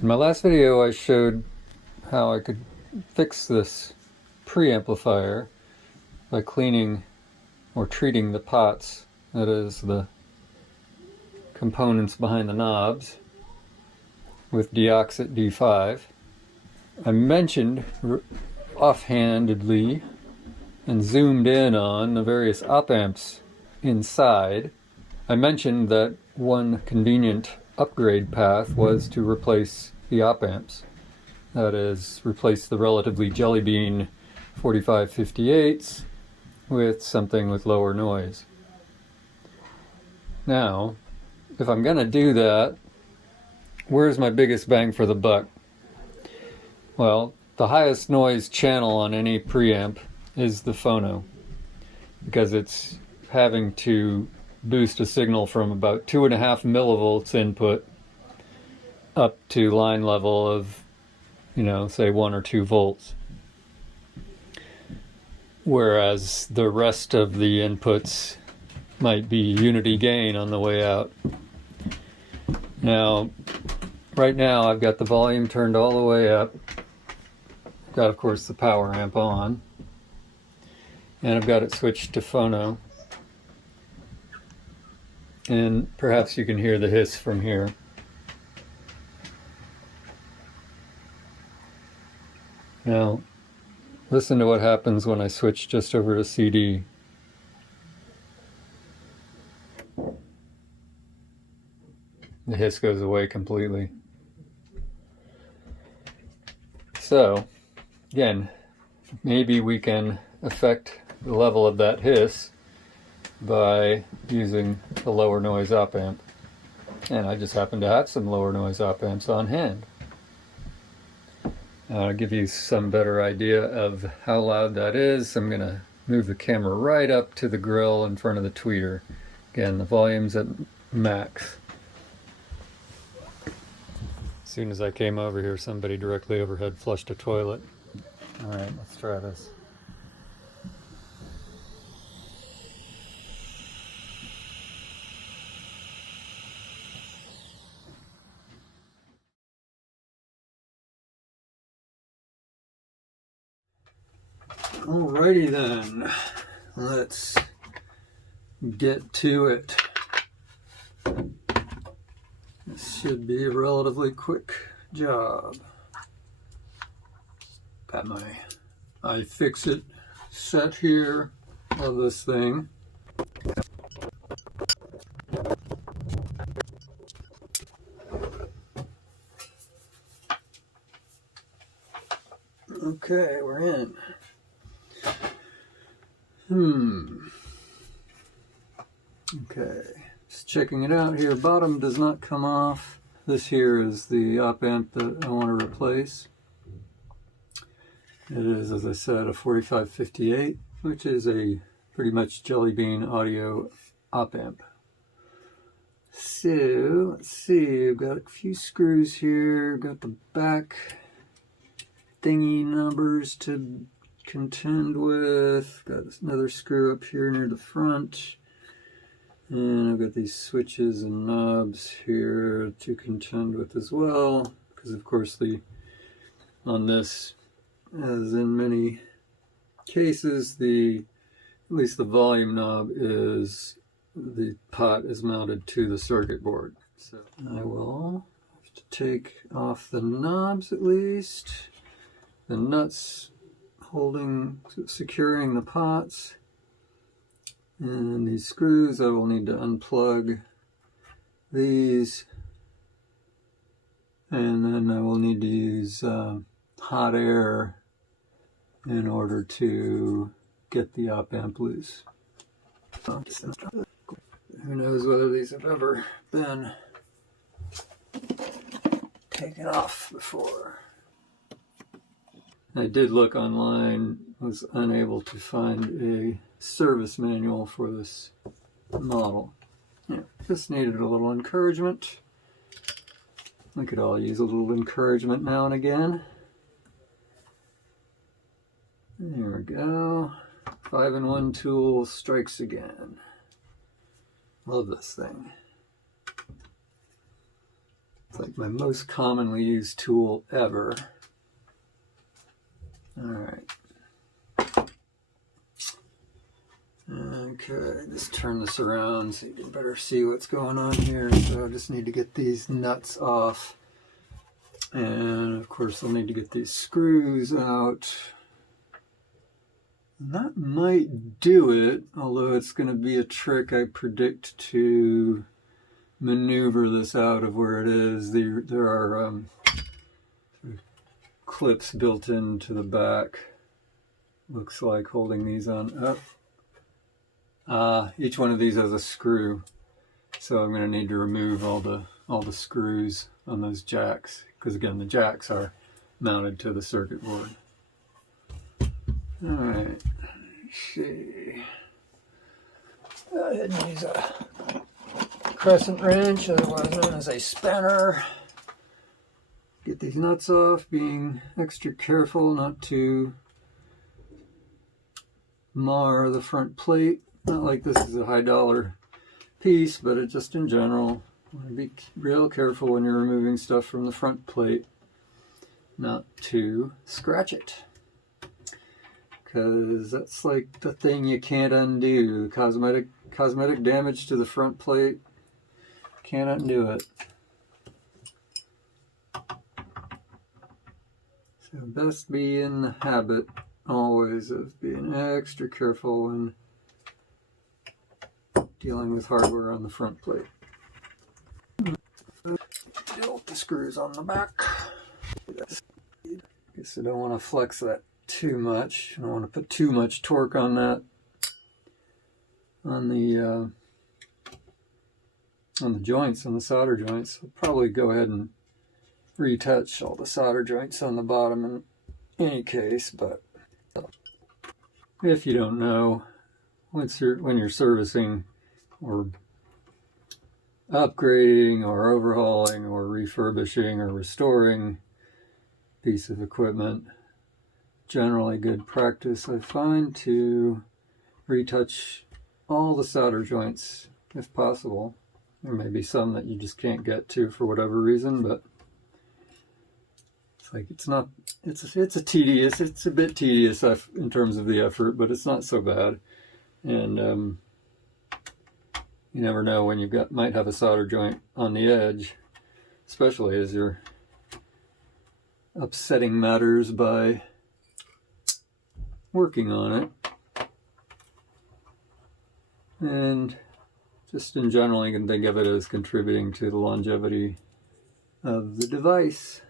In my last video I showed how I could fix this pre-amplifier by cleaning or treating the pots, that is the components behind the knobs, with deoxit D5. I mentioned offhandedly and zoomed in on the various op amps inside. I mentioned that one convenient upgrade path was to replace the op amps. That is, replace the relatively jellybean 4558s with something with lower noise. Now, if I'm going to do that, where's my biggest bang for the buck? Well, the highest noise channel on any preamp is the phono, because it's having to boost a signal from about 2.5 millivolts input up to line level of, say 1 or 2 volts. Whereas the rest of the inputs might be unity gain on the way out. Now, right now I've got the volume turned all the way up. I've got, of course, the power amp on. And I've got it switched to phono. And perhaps you can hear the hiss from here. Now, listen to what happens when I switch just over to CD. The hiss goes away completely. So, again, maybe we can affect the level of that hiss by using the lower noise op amp. And I just happen to have some lower noise op amps on hand. I'll give you some better idea of how loud that is. I'm going to move the camera right up to the grill in front of the tweeter. Again, the volume's at max. As soon as I came over here, somebody directly overhead flushed a toilet. Alright, let's try this. Alrighty then, let's get to it. This should be a relatively quick job. Got my iFixit set here of this thing. Okay, we're in. Okay, just checking it out here. Bottom does not come off. This here is the op amp that I want to replace. It is, as I said, a 4558, which is a pretty much jellybean audio op amp. So, let's see, I've got a few screws here. Got the back thingy numbers to contend with. Got another screw up here near the front. And I've got these switches and knobs here to contend with as well. Because of course on this, as in many cases, at least the volume knob the pot is mounted to the circuit board. So I will have to take off the knobs at least. The nuts securing the pots, and these screws I will need to unplug these, and then I will need to use hot air in order to get the op amp loose. Who knows whether these have ever been taken off before. I did look online, was unable to find a service manual for this model. Yeah, just needed a little encouragement. We could all use a little encouragement now and again. There we go. 5-in-1 tool strikes again. Love this thing. like my most commonly used tool ever. All right. Okay, just turn this around so you can better see what's going on here. So I just need to get these nuts off. And of course I'll need to get these screws out. And that might do it, although it's going to be a trick I predict to maneuver this out of where it is. There are clips built into the back, looks like, holding these on up. Each one of these has a screw, so I'm going to need to remove all the screws on those jacks, because again the jacks are mounted to the circuit board. Alright, let's see. Go ahead and use a crescent wrench, otherwise known as a spanner. Get these nuts off, being extra careful not to mar the front plate. Not like this is a high dollar piece, but it just in general, want to be real careful when you're removing stuff from the front plate not to scratch it, because that's like the thing you can't undo. Cosmetic damage to the front plate, can't undo it. So best be in the habit always of being extra careful when dealing with hardware on the front plate. Tilt the screws on the back. Guess I don't want to flex that too much. I don't want to put too much torque on that, on the joints, on the solder joints. I'll probably go ahead and retouch all the solder joints on the bottom in any case, but if you don't know, when you're servicing or upgrading or overhauling or refurbishing or restoring a piece of equipment, generally good practice I find to retouch all the solder joints if possible. There may be some that you just can't get to for whatever reason, but it's like it's a bit tedious in terms of the effort, but it's not so bad. And you never know when you might have a solder joint on the edge, especially as you're upsetting matters by working on it. And just in general, you can think of it as contributing to the longevity of the device.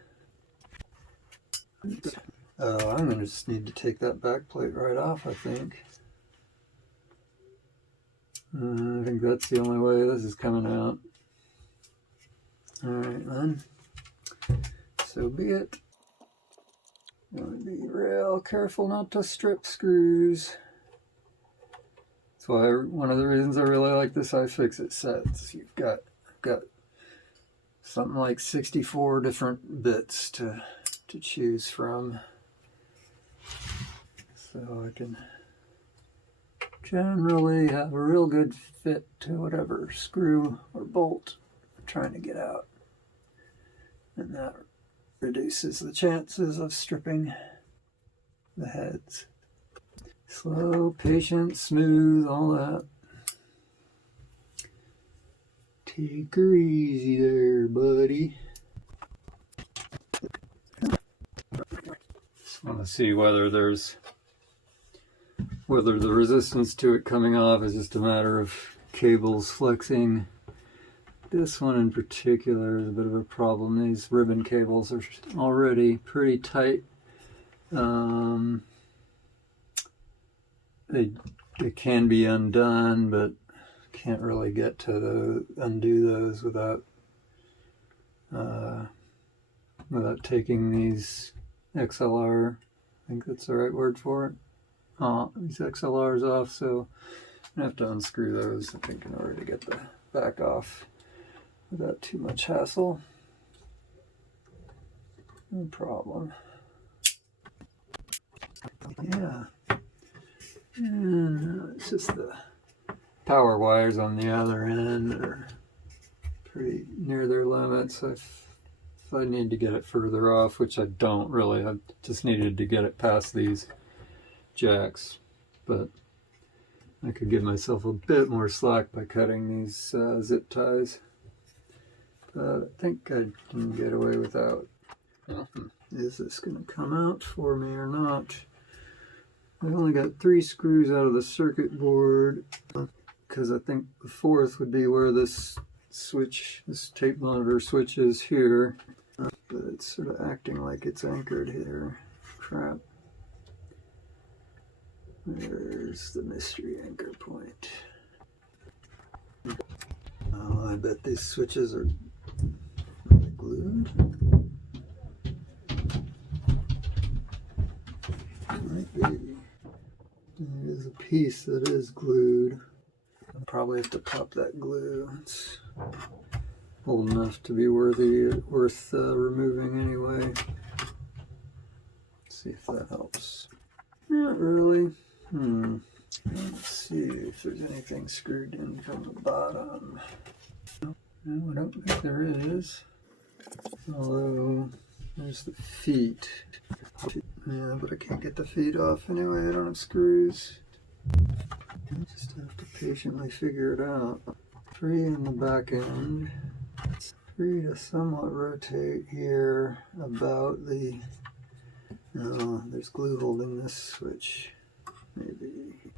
I'm going to just need to take that back plate right off, I think. I think that's the only way this is coming out. Alright then, so be it. Want to be real careful not to strip screws. That's why one of the reasons I really like this iFixit set. You've got something like 64 different bits to choose from, so I can generally have a real good fit to whatever screw or bolt I'm trying to get out, and that reduces the chances of stripping the heads. Slow, patient, smooth, all that. Take her easy there, buddy. Just want to see whether the resistance to it coming off is just a matter of cables flexing. This one in particular is a bit of a problem. These ribbon cables are already pretty tight. They can be undone, but can't really get to undo those without taking these XLR, I think that's the right word for it, these XLRs off. So I have to unscrew those, I think, in order to get the back off without too much hassle. No problem. Yeah. And it's just the power wires on the other end that are pretty near their limits. I've if I need to get it further off, which I don't really. I just needed to get it past these jacks. But I could give myself a bit more slack by cutting these zip ties. But I think I can get away without. Is this going to come out for me or not? I've only got 3 screws out of the circuit board, because I think the 4th would be where this switch, this tape monitor switch is here. But it's sort of acting like it's anchored here. Crap. There's the mystery anchor point. Oh, I bet these switches are glued. Might be. There is a piece that is glued. I'll probably have to pop that glue. It's old enough to be worth removing anyway. Let's see if that helps. Not really. Let's see if there's anything screwed in from the bottom. No, I don't think there is. Although there's the feet. Yeah, but I can't get the feet off anyway. I don't have screws. I just have to patiently figure it out. 3 in the back end. 3 to somewhat rotate here about the. Oh, there's glue holding this switch. Maybe.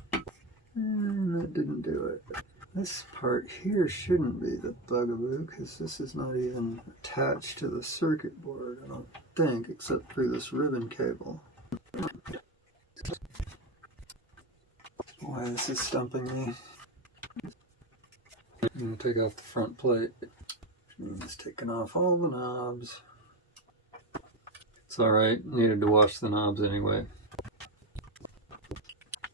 And that didn't do it. This part here shouldn't be the bugaboo, because this is not even attached to the circuit board, I don't think, except through this ribbon cable. Why this is stumping me. I'm going to take off the front plate. Which means taking off all the knobs. It's alright, needed to wash the knobs anyway.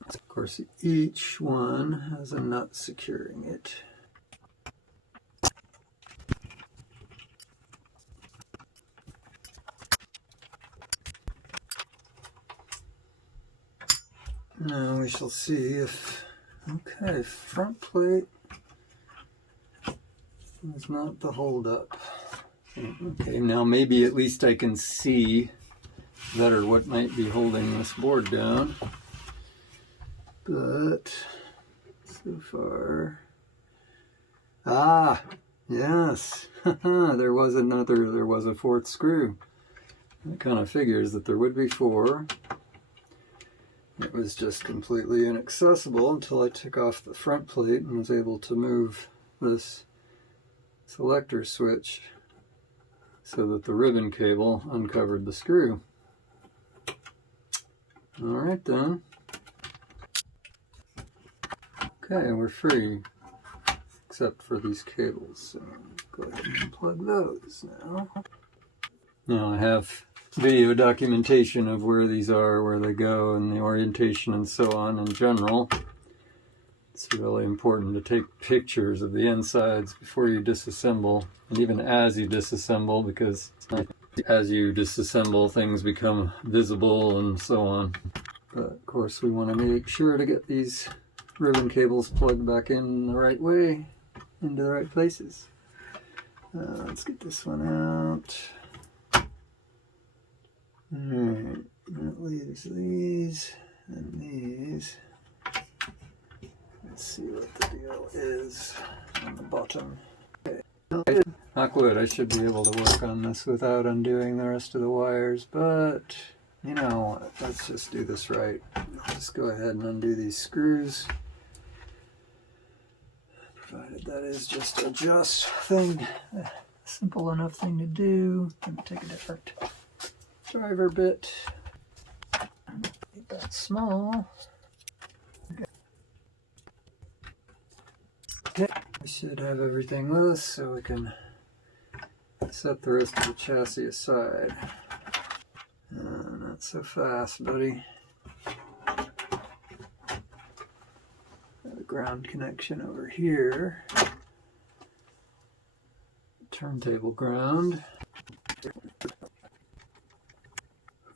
Of course, each one has a nut securing it. Now we shall see if, okay, front plate is not the holdup. Okay, now maybe at least I can see better what might be holding this board down. But so far, yes, there was a 4th screw. It kind of figures that there would be 4. It was just completely inaccessible until I took off the front plate and was able to move this selector switch so that the ribbon cable uncovered the screw. All right then. Okay, we're free, except for these cables, so go ahead and plug those now. Now I have video documentation of where these are, where they go, and the orientation and so on in general. It's really important to take pictures of the insides before you disassemble, and even as you disassemble, because as you disassemble things become visible and so on. But of course we want to make sure to get these ribbon cables plugged back in the right way, into the right places. Let's get this one out. Alright, that leaves these and these. Let's see what the deal is on the bottom. Okay. Knock wood, I should be able to work on this without undoing the rest of the wires, but you know what, let's just do this right. I'll just go ahead and undo these screws. Provided that is just a simple enough thing to do. I'm going to take a different driver bit. Keep that small. Okay. We should have everything with us so we can set the rest of the chassis aside. Not so fast, buddy. Ground connection over here. Turntable ground.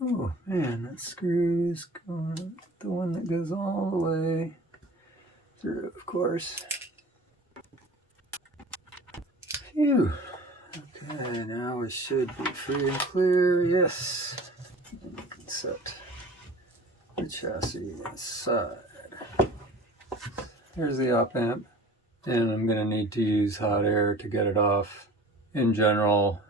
Oh man, that screw is going, the one that goes all the way through, of course. Phew. Okay, now we should be free and clear. Yes. And we can set the chassis aside. Here's the op amp, and I'm going to need to use hot air to get it off. In general,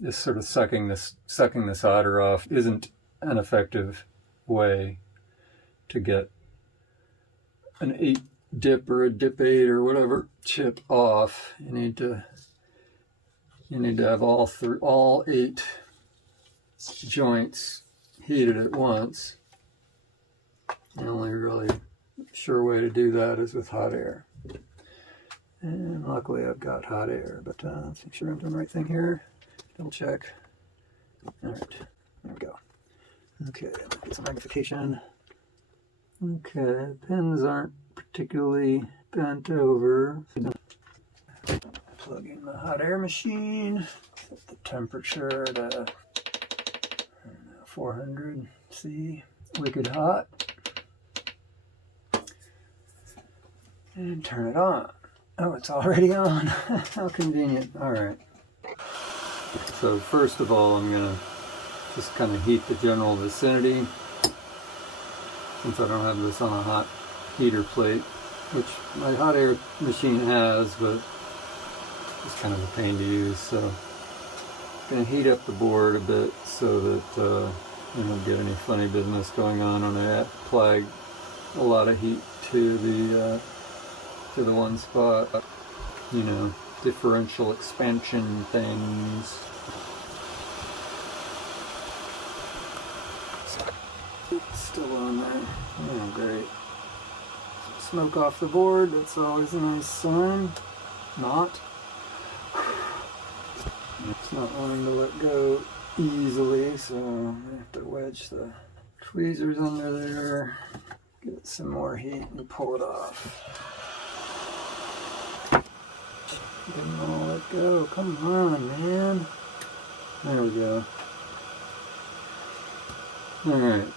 this sort of sucking the solder off isn't an effective way to get an 8 dip or a dip 8 or whatever chip off. You need to have all 8 joints heated at once. The only really sure way to do that is with hot air. And luckily I've got hot air, but let's make sure I'm doing the right thing here. Double check. All right, there we go. Okay, get some magnification. Okay, pins aren't particularly bent over. Plug in the hot air machine. Set the temperature to 400 C, wicked hot. And turn it on. Oh, it's already on. How convenient. All right. So first of all, I'm going to just kind of heat the general vicinity, since I don't have this on a hot heater plate, which my hot air machine has, but it's kind of a pain to use. So I'm going to heat up the board a bit so that I don't get any funny business going on when I apply a lot of heat to the one spot. You know, differential expansion things. Still on there. Oh, great. Smoke off the board, that's always a nice sign. Not. It's not wanting to let go easily, so I have to wedge the tweezers under there, give it some more heat, and pull it off. Didn't want to let go. Come on, man. There we go. Alright.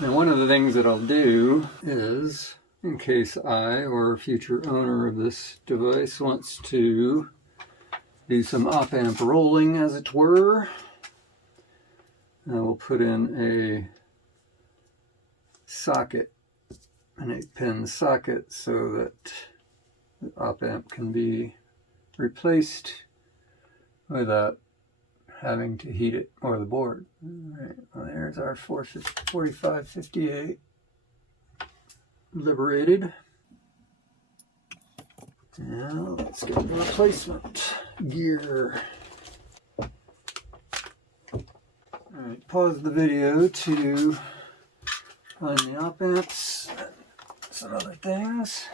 Now, one of the things that I'll do is, in case I or a future owner of this device wants to do some op amp rolling, as it were, I will put in a socket, an 8-pin socket, so that the op amp can be replaced without having to heat it or the board. Alright, well, there's our 4558 liberated. Now let's get the replacement gear. Alright, pause the video to find the op amps and some other things.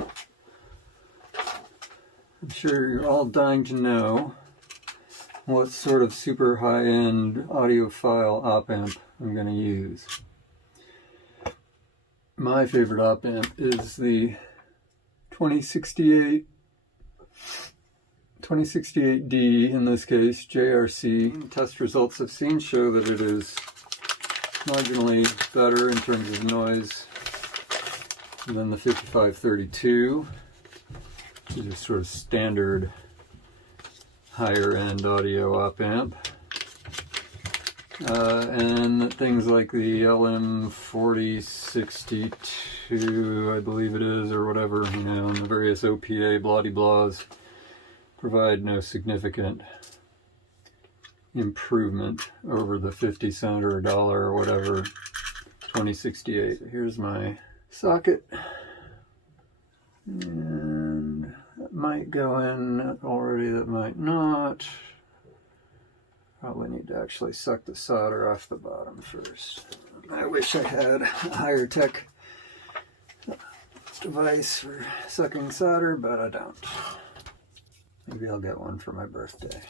I'm sure you're all dying to know what sort of super high-end audiophile op amp I'm going to use. My favorite op amp is the 2068D, in this case, JRC. Test results I've seen show that it is marginally better in terms of noise than the 5532. These are sort of standard higher end audio op amp. And things like the LM4062, I believe it is, or whatever, you know, and the various OPA bloody-blahs provide no significant improvement over the 50 cent or $1 or whatever 2068. Here's my socket. And that might go in already, that might not. Probably need to actually suck the solder off the bottom first. I wish I had a higher tech device for sucking solder, but I don't. Maybe I'll get one for my birthday.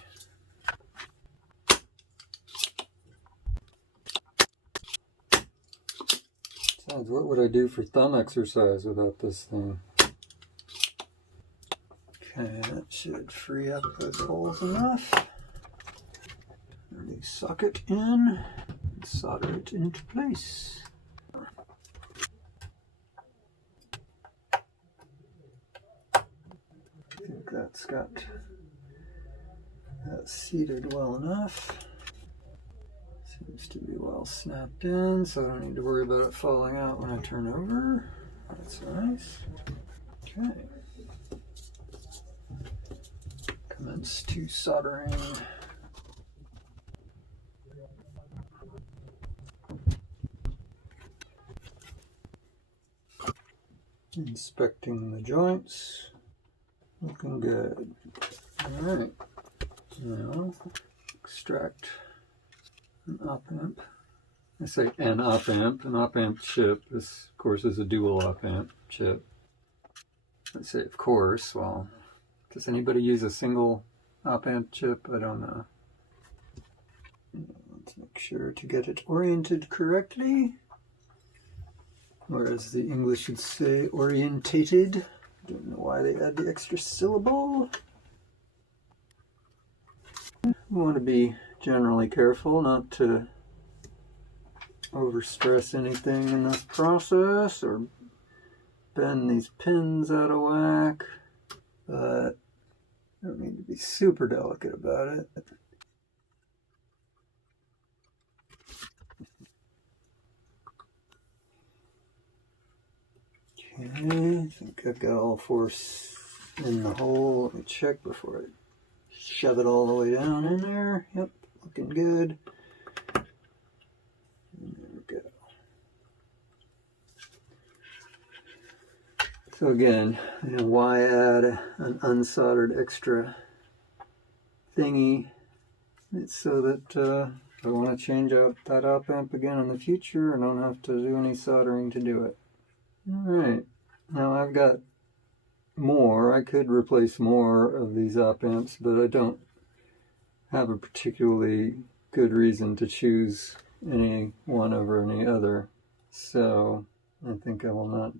Besides, what would I do for thumb exercise without this thing? Okay, that should free up those holes enough. Really suck it in and solder it into place. I think that's got That's seated well enough. Seems to be well snapped in, so I don't need to worry about it falling out when I turn over. That's nice. Okay. Commence to soldering. Inspecting the joints. Looking good. Alright. Now, extract an op-amp. I say an op-amp. An op-amp chip, this of course is a dual op-amp chip. I say of course, well, does anybody use a single op-amp chip? I don't know. Let's make sure to get it oriented correctly. Or as the English would say, orientated. Don't know why they add the extra syllable. We want to be generally careful not to overstress anything in this process or bend these pins out of whack, but I don't need to be super delicate about it. Okay, I think I've got all four in the hole. Let me check before I shove it all the way down in there. Yep, looking good. And there we go. So again, why add an unsoldered extra thingy? It's so that if I want to change out that op-amp again in the future, I don't have to do any soldering to do it. Alright, now I've got more. I could replace more of these op-amps, but I don't have a particularly good reason to choose any one over any other. So I think I will not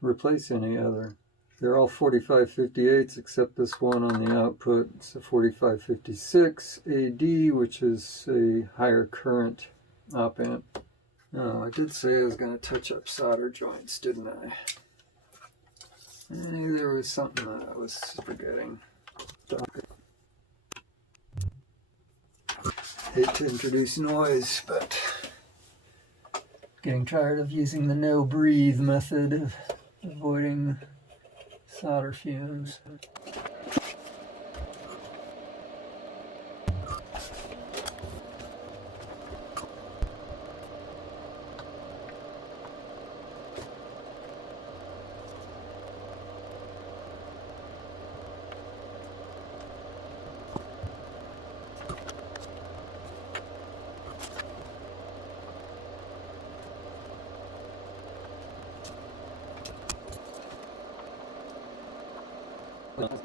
replace any other. They're all 4558s except this one on the output. It's a 4556 AD, which is a higher current op-amp. Oh, I did say I was going to touch up solder joints, didn't I? There was something that I was forgetting. Hate to introduce noise, but getting tired of using the no breathe method of avoiding solder fumes.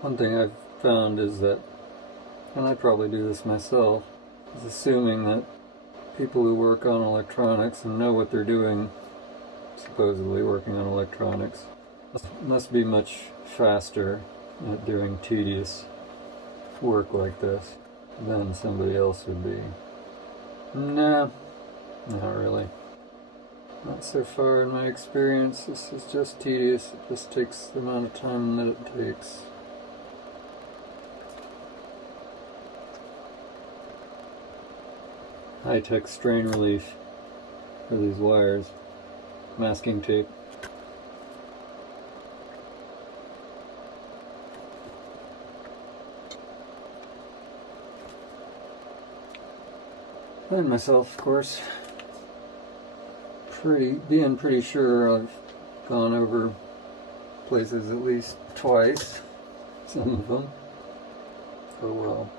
One thing I've found is that, and I probably do this myself, is assuming that people who work on electronics and know what they're doing, supposedly working on electronics, must be much faster at doing tedious work like this than somebody else would be. Nah, not really. Not so far in my experience. This is just tedious. It just takes the amount of time that it takes. High-tech strain relief for these wires. Masking tape. And myself, of course, being pretty sure I've gone over places at least twice, some of them. Oh well.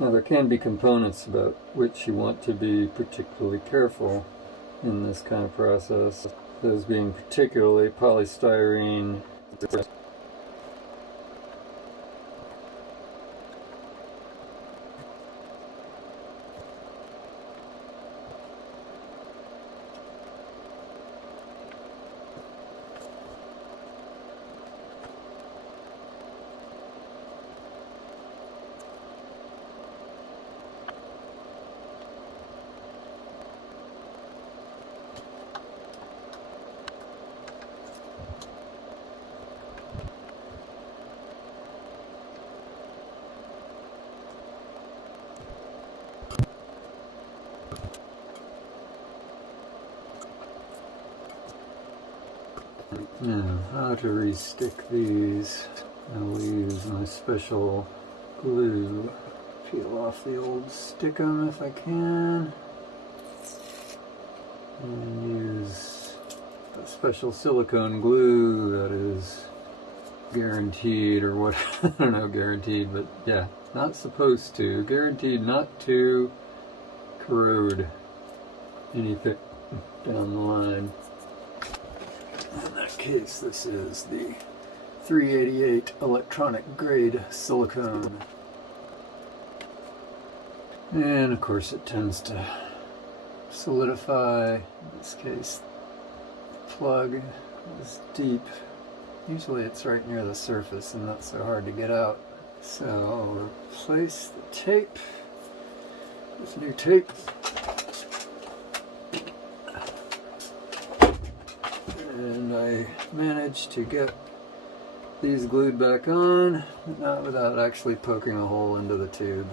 Now there can be components about which you want to be particularly careful in this kind of process. Those being particularly polystyrene, Now, how to restick these. I will use my special glue. Peel off the old stickum if I can. And use a special silicone glue that is guaranteed, or what, I don't know, guaranteed, but yeah, not supposed to. Guaranteed not to corrode anything down the line. In that case, this is the 388 electronic grade silicone. And of course it tends to solidify. In this case, the plug is deep. Usually it's right near the surface and not so hard to get out. So I'll replace the tape with new tape. And I managed to get these glued back on, but not without actually poking a hole into the tube.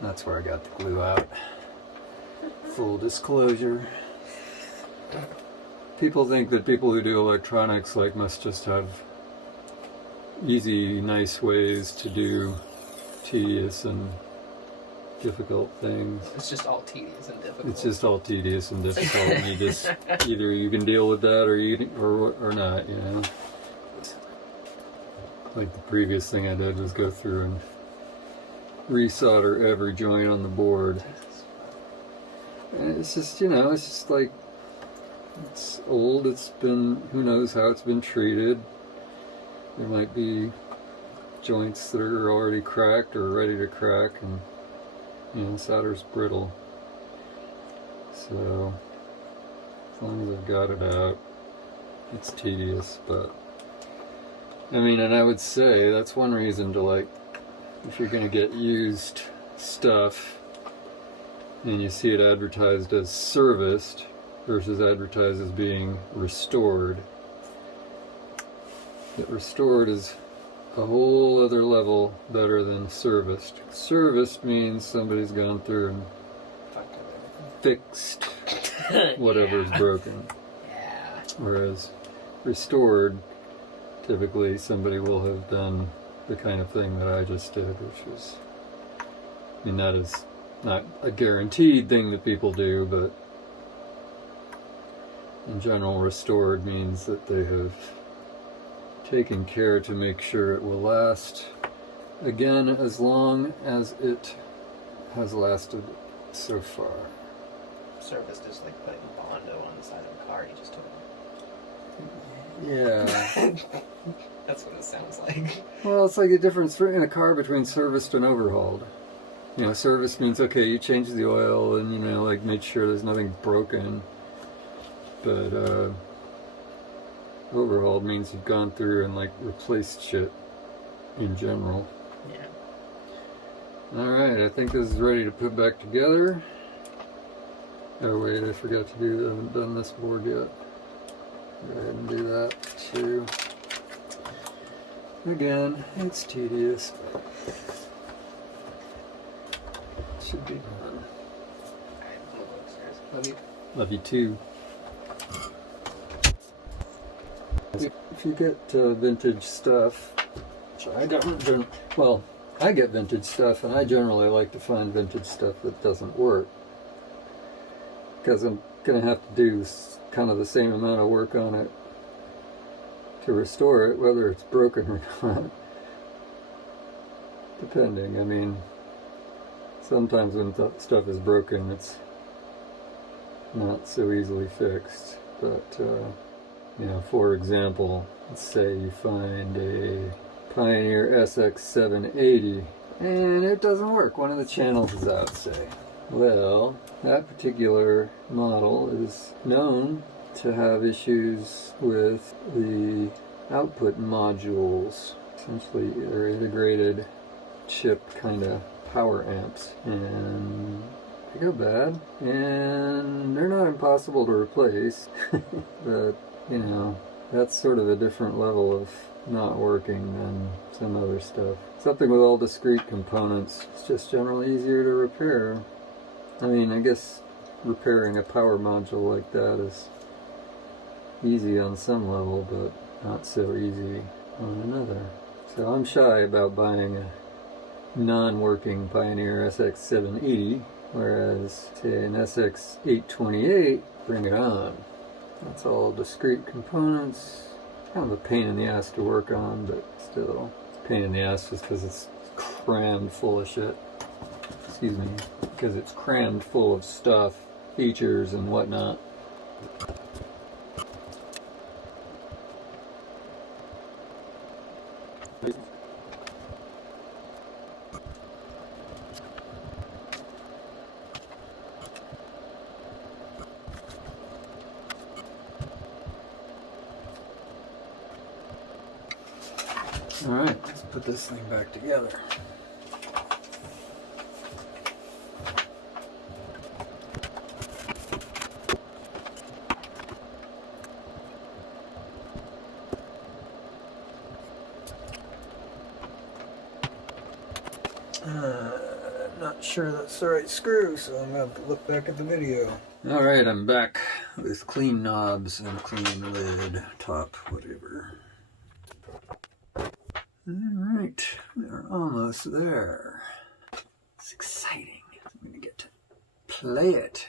That's where I got the glue out. Full disclosure. People think that people who do electronics must just have easy, nice ways to do tedious and difficult things. It's just all tedious and difficult. It's just all tedious and difficult. And you just either you can deal with that or not, you know. Like the previous thing I did was go through and resolder every joint on the board. And it's just, you know, it's just like, it's old, it's been, who knows how it's been treated. There might be joints that are already cracked or ready to crack, and you know, solder's brittle. So as long as I've got it out, it's tedious, but I mean, and I would say that's one reason to, like, if you're gonna get used stuff and you see it advertised as serviced versus advertised as being restored, that restored is a whole other level better than serviced. Serviced means somebody's gone through and fixed whatever's broken. Yeah. Whereas restored, typically somebody will have done the kind of thing that I just did, which was, I mean, that is not a guaranteed thing that people do, but in general, restored means that they have taken care to make sure it will last, again, as long as it has lasted so far. Serviced is like putting Bondo on the side of a car you just took. Yeah. That's what it sounds like. Well, it's like the difference in a car between serviced and overhauled. You know, service means, okay, you change the oil and, you know, like, make sure there's nothing broken. But overhauled means you've gone through and, like, replaced shit in general. Yeah. Alright, I think this is ready to put back together. Oh wait, I forgot to do, I haven't done this board yet. Go ahead and do that too. Again, it's tedious, but it should be done. Love you. Love you too. If you get vintage stuff, which I don't, well, I get vintage stuff, and I generally like to find vintage stuff that doesn't work, because I'm going to have to do kind of the same amount of work on it to restore it, whether it's broken or not. Depending. I mean, sometimes when stuff is broken, it's not so easily fixed. But, you know, for example, let's say you find a Pioneer SX780 and it doesn't work. One of the channels is out, say. Well, that particular model is known to have issues with the output modules. Essentially, they're integrated chip kind of power amps, and they go bad, and they're not impossible to replace, but, you know, that's sort of a different level of not working than some other stuff. Something with all discrete components, it's just generally easier to repair. I mean, I guess repairing a power module like that is easy on some level, but not so easy on another. So I'm shy about buying a non-working Pioneer SX780, whereas say an SX828, bring it on. That's all discrete components. Kind of a pain in the ass to work on, but still, it's a pain in the ass just because it's crammed full of shit. Excuse me, because it's crammed full of stuff, features and whatnot. Alright, let's put this thing back together. I'm not sure that's the right screw, so I'm going to have to look back at the video. Alright, I'm back with clean knobs and a clean lid, top, whatever. Alright, we're almost there. It's exciting. I'm going to get to play it.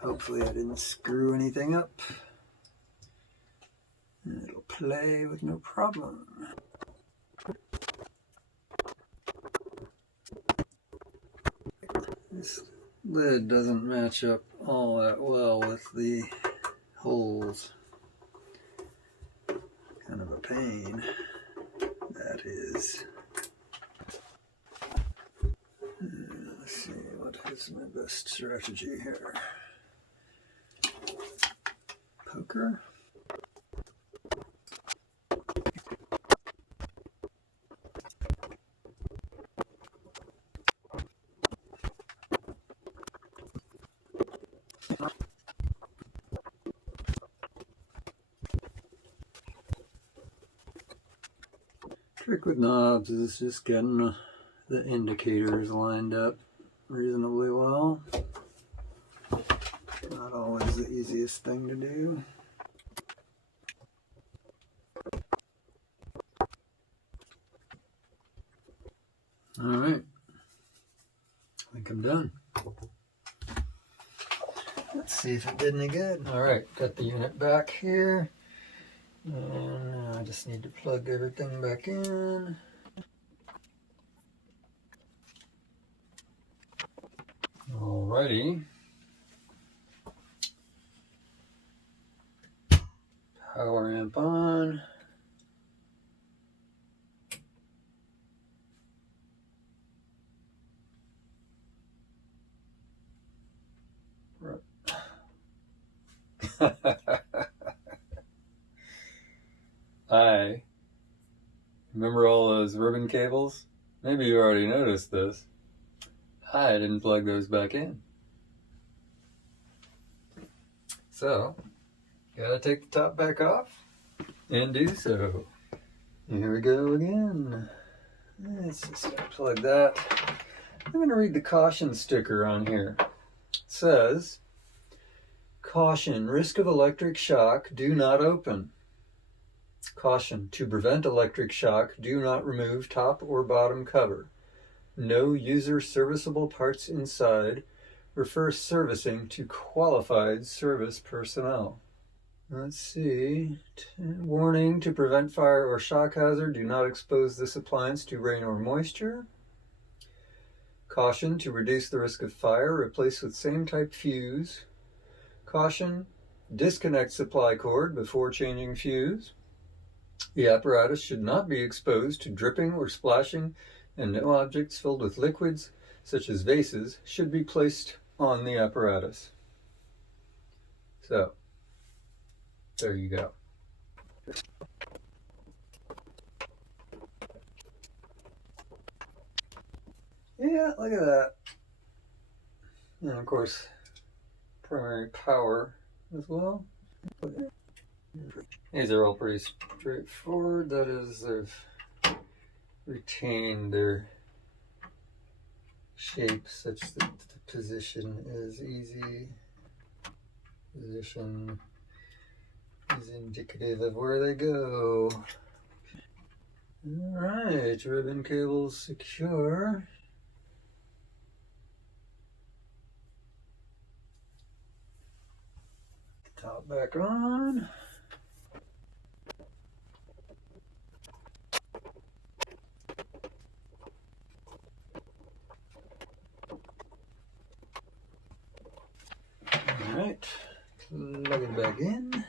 Hopefully I didn't screw anything up. It'll play with no problem. This lid doesn't match up all that well with the holes. Kind of a pain, that is. Let's see, what is my best strategy here? Poker? Trick with knobs is just getting the indicators lined up reasonably well. Not always the easiest thing to do. Alright, I think I'm done. Let's see if it did any good. Alright, got the unit back here. And I just need to plug everything back in. Alrighty. Power amp on. I remember all those ribbon cables? Maybe you already noticed this. I didn't plug those back in. So, gotta take the top back off and do so. Here we go again. Let's just unplug that. I'm going to read the caution sticker on here. It says, caution, risk of electric shock, do not open. Caution, to prevent electric shock, do not remove top or bottom cover. No user serviceable parts inside. Refer servicing to qualified service personnel. Let's see. Warning, to prevent fire or shock hazard, do not expose this appliance to rain or moisture. Caution, to reduce the risk of fire, replace with same type fuse. Caution, disconnect supply cord before changing fuse. The apparatus should not be exposed to dripping or splashing, and no objects filled with liquids, such as vases, should be placed on the apparatus. So, there you go. Yeah, look at that. And of course, primary power as well. These are all pretty straightforward. That is, they've retained their shape such that the position is easy. Position is indicative of where they go. Alright, ribbon cables secure. Top back on. Alright, plug it back in.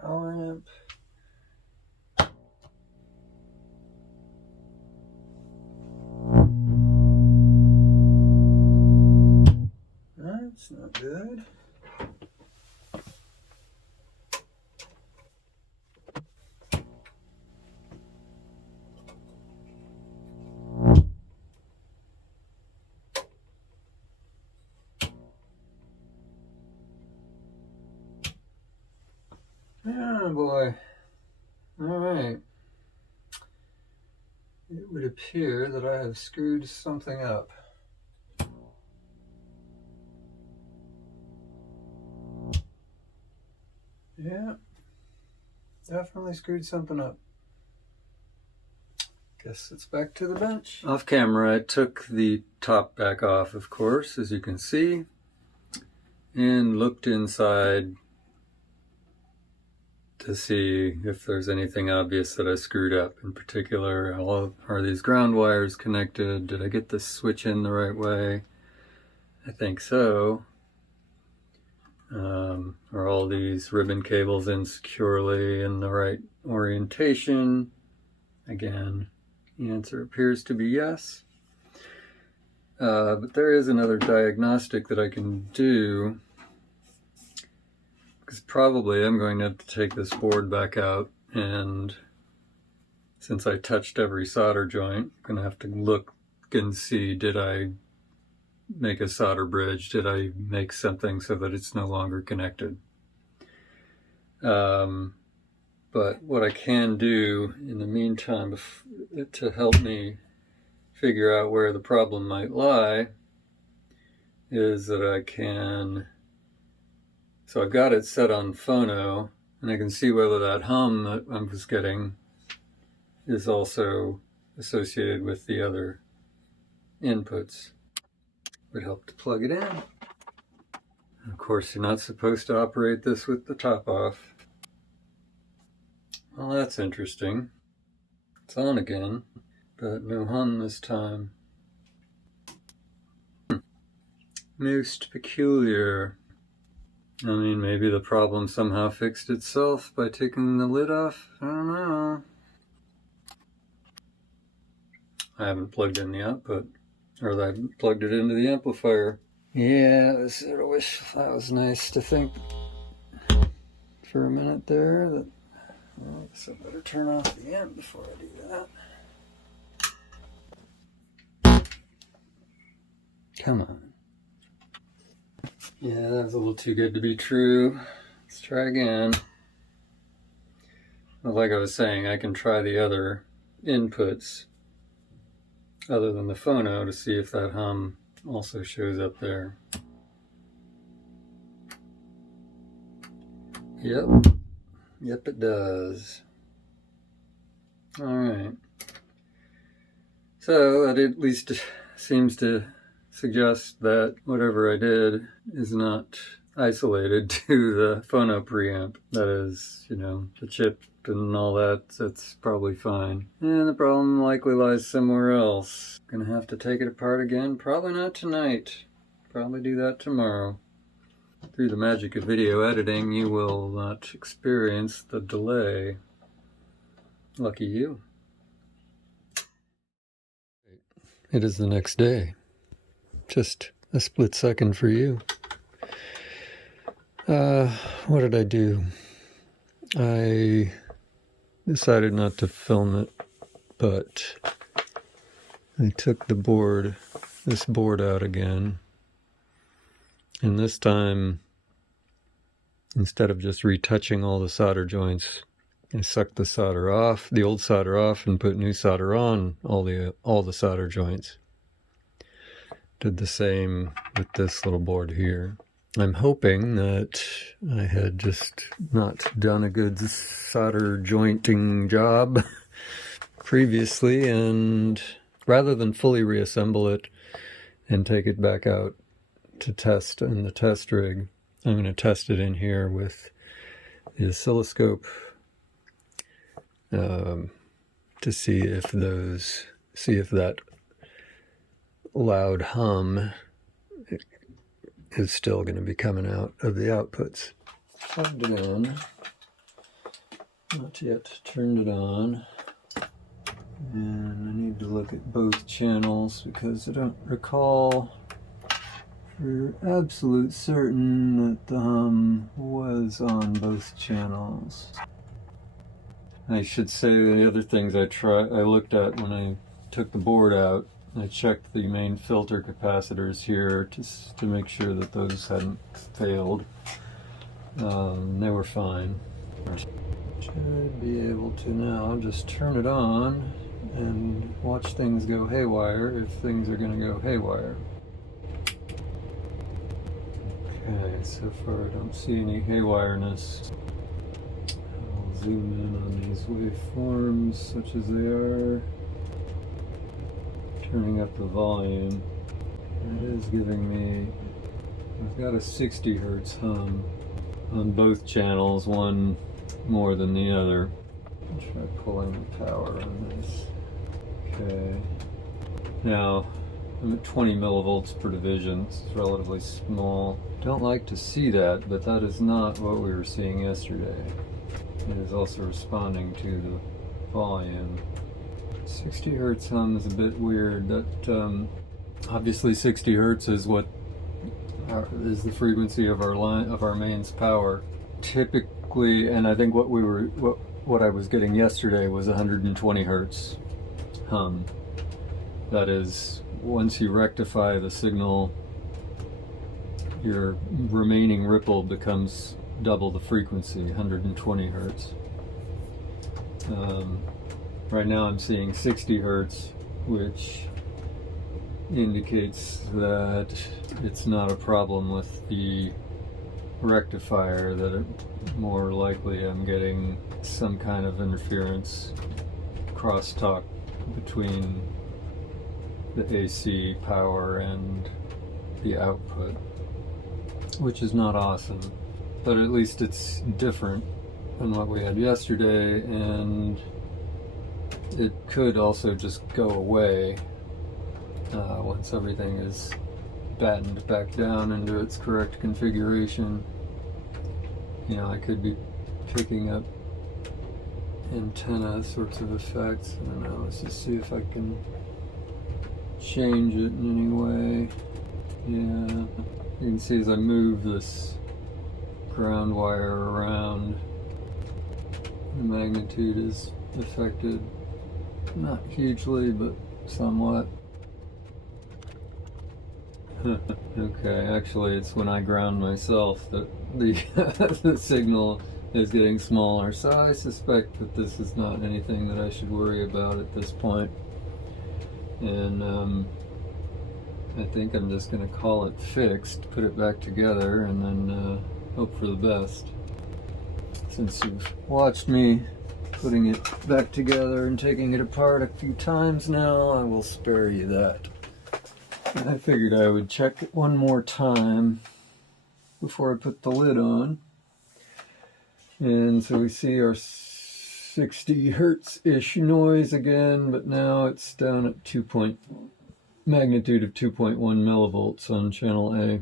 Power amp. That's not good. Oh boy. Alright. It would appear that I have screwed something up. Yeah, definitely screwed something up. Guess it's back to the bench. Off camera, I took the top back off, of course, as you can see, and looked inside to see if there's anything obvious that I screwed up. In particular, are these ground wires connected? Did I get the switch in the right way? I think so. Are all these ribbon cables in securely in the right orientation? Again, the answer appears to be yes. But there is another diagnostic that I can do, because probably I'm going to have to take this board back out, and since I touched every solder joint, I'm going to have to look and see, did I make a solder bridge? Did I make something so that it's no longer connected? But what I can do in the meantime to help me figure out where the problem might lie is that I can, so I've got it set on phono, and I can see whether that hum that I was getting is also associated with the other inputs. Would help to plug it in. And of course, you're not supposed to operate this with the top off. Well, that's interesting. It's on again, but no hum this time. Most peculiar. I mean, maybe the problem somehow fixed itself by taking the lid off. I don't know. I haven't plugged in the output, or I plugged it into the amplifier. Yeah, I sort of wish that was nice to think for a minute there. That, well, I guess I better turn off the amp before I do that. Come on. Yeah, that was a little too good to be true. Let's try again. Well, like I was saying, I can try the other inputs other than the phono to see if that hum also shows up there. Yep, it does. Alright. So that at least seems to suggest that whatever I did is not isolated to the Phono Preamp. That is, you know, the chip and all that, that's probably fine. And the problem likely lies somewhere else. Gonna have to take it apart again. Probably not tonight. Probably do that tomorrow. Through the magic of video editing, you will not experience the delay. Lucky you. It is the next day. Just a split second for you. What did I do? I decided not to film it, but I took this board out again. And this time, instead of just retouching all the solder joints, I sucked the solder off, the old solder off, and put new solder on all the solder joints. Did the same with this little board here. I'm hoping that I had just not done a good solder jointing job previously, and rather than fully reassemble it and take it back out to test in the test rig, I'm going to test it in here with the oscilloscope to see if that loud hum is still going to be coming out of the outputs. Plugged it in, not yet turned it on, and I need to look at both channels because I don't recall for absolute certain that the hum was on both channels. I should say the other things I looked at when I took the board out. I checked the main filter capacitors here to make sure that those hadn't failed. They were fine. Should be able to now just turn it on and watch things go haywire if things are going to go haywire. Okay, so far I don't see any haywireness. I'll zoom in on these waveforms such as they are. Turning up the volume. It is giving me, I've got a 60 hertz hum on both channels, one more than the other. I'll try pulling the power on this. Okay. Now, I'm at 20 millivolts per division. It's relatively small. Don't like to see that, but that is not what we were seeing yesterday. It is also responding to the volume. 60 hertz hum is a bit weird. That obviously 60 hertz is what is the frequency of our mains power. Typically, and I think what I was getting yesterday was 120 hertz hum. That is, once you rectify the signal, your remaining ripple becomes double the frequency, 120 hertz. Right now I'm seeing 60 hertz, which indicates that it's not a problem with the rectifier, that more likely I'm getting some kind of interference, crosstalk between the AC power and the output, which is not awesome, but at least it's different than what we had yesterday, and it could also just go away once everything is battened back down into its correct configuration. You know, I could be picking up antenna sorts of effects. I don't know, let's just see if I can change it in any way. Yeah, you can see as I move this ground wire around, the magnitude is affected. Not hugely, but somewhat. Okay, actually it's when I ground myself that the signal is getting smaller, so I suspect that this is not anything that I should worry about at this point. And I think I'm just going to call it fixed, put it back together, and then hope for the best. Since you've watched me putting it back together and taking it apart a few times now, I will spare you that. And I figured I would check it one more time before I put the lid on. And so we see our 60 hertz-ish noise again, but now it's down at magnitude of 2.1 millivolts on channel A.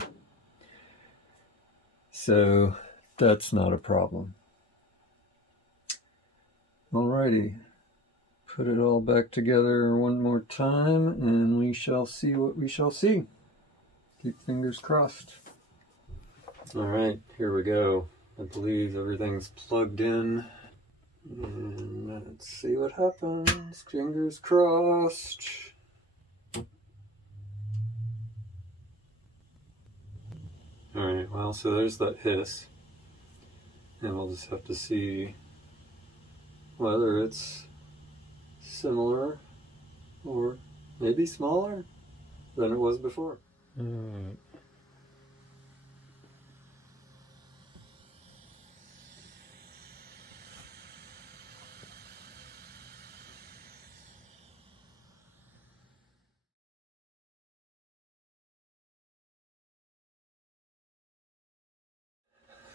So that's not a problem. Alrighty, put it all back together one more time and we shall see what we shall see. Keep fingers crossed. Alright, here we go. I believe everything's plugged in. And let's see what happens. Fingers crossed. Alright, well, so there's that hiss. And we'll just have to see whether it's similar or maybe smaller than it was before. Alright.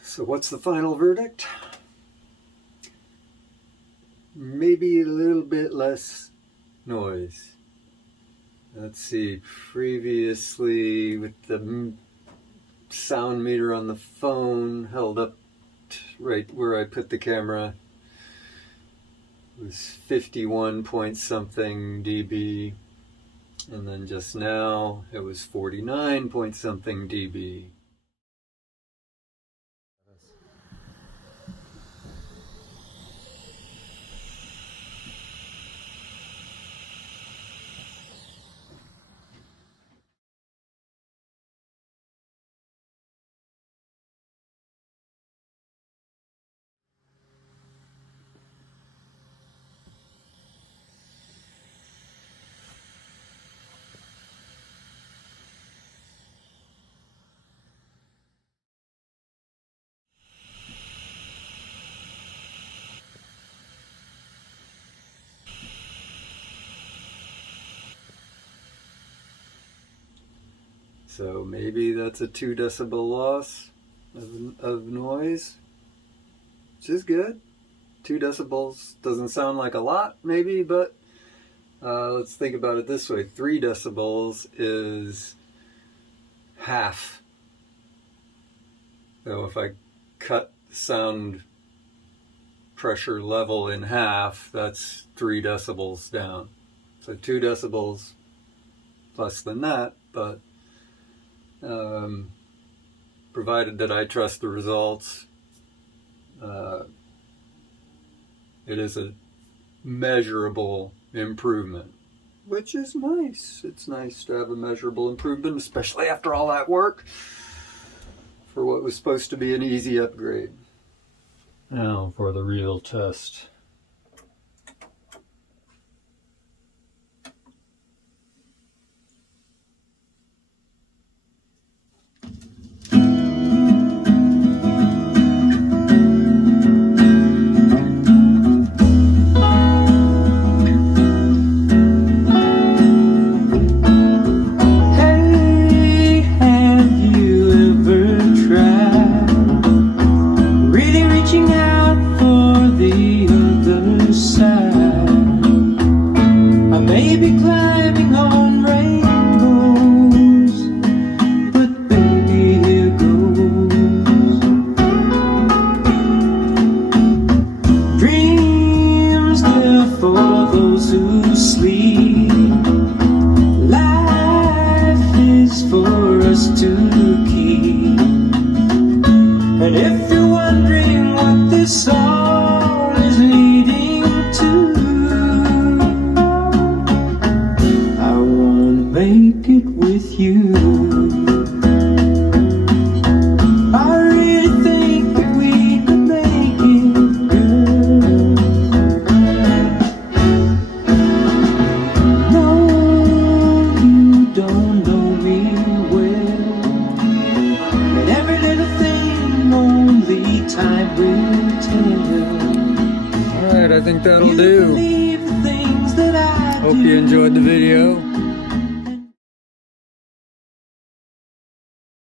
So what's the final verdict? Maybe a little bit less noise. Let's see, previously with the sound meter on the phone held up right where I put the camera, it was 51 point something dB, and then just now it was 49 point something dB. So maybe that's a 2 decibel loss of noise, which is good. 2 decibels doesn't sound like a lot, maybe, but let's think about it this way. 3 decibels is half. So if I cut sound pressure level in half, that's 3 decibels down. So 2 decibels less than that, but provided that I trust the results, it is a measurable improvement, which is nice. It's nice to have a measurable improvement, especially after all that work for what was supposed to be an easy upgrade. Now for the real test. And if you're wondering what this song is leading to, I wanna make it with you. I really think that we could make it, girl. No, you don't know me well, and every little thing only time will tell. Alright, I think that'll do. Hope you enjoyed the video.